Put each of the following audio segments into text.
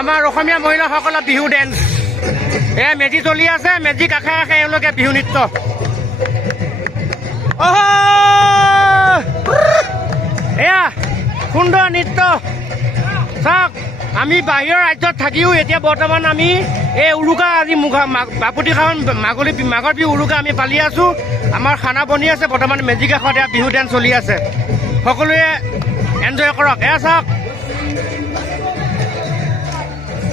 আমাৰ অসমীয়া মহিলাসকলৰ বিহু ডেন্স এয়া মেজি চলি আছে মেজি কাষে কাষে এওঁলোকে বিহু নৃত্য এয়া সুন্দৰ নৃত্য চাওক আমি বাহিৰৰ ৰাজ্যত থাকিও এতিয়া বৰ্তমান আমি এই উৰুকা আজি বাপুতিখাহন মাঘৰ বিহু উৰুকা আমি পালি আছো আমাৰ খানা বনি আছে বৰ্তমান মেজি কাষত এয়া বিহু ডেন্স চলি আছে সকলোৱে এনজয় কৰক এয়া চাওক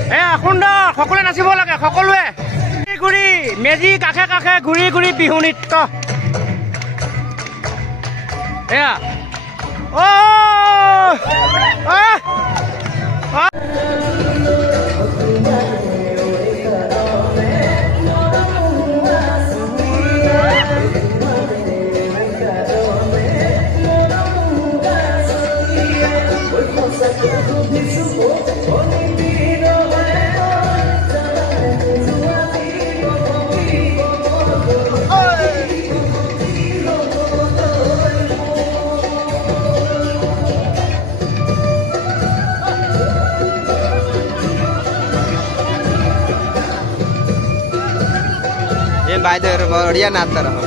এয়া সুন্দৰ সকলোৱে নাচিব লাগে সকলোৱে ঘূৰি মেজি কাষে কাষে ঘূৰি ঘূৰি বিহু নৃত্য এয়া भाई तो बढ़िया नाचता रहो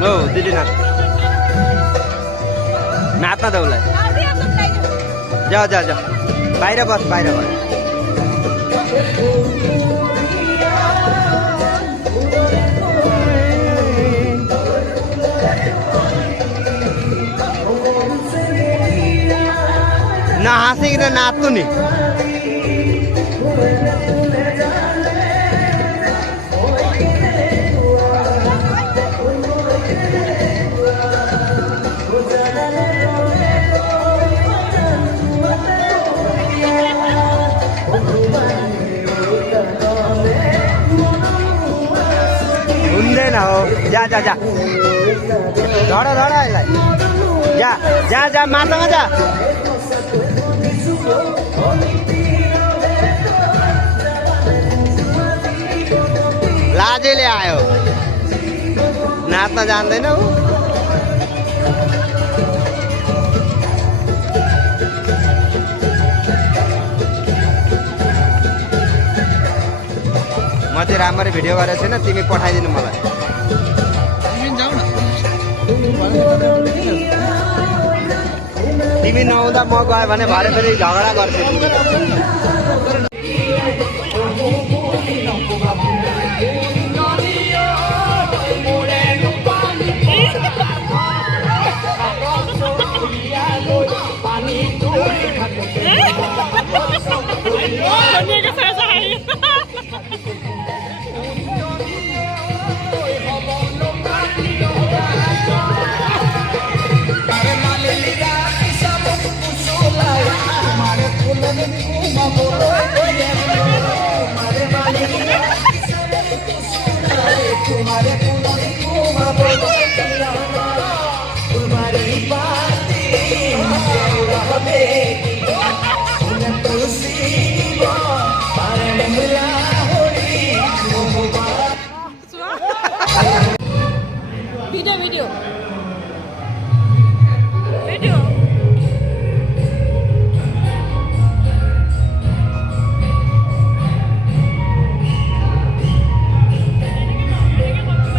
नो दीदी नाचना दो जाओ जाओ जाओ बाहर बस ना हंसी कि नाच तो नहीं ना हो जा जा जा दौड़ा दौड़ा जा जा जा माता जा लाजे ले आयो नाचना जानते ना वो म चाहिँ राम्ररी भिडियो गरेको छैन तिमी पठाइदिनु मलाई तिमी नहुँदा म गयो भने भरे फेरि झगडा गर्छु Video.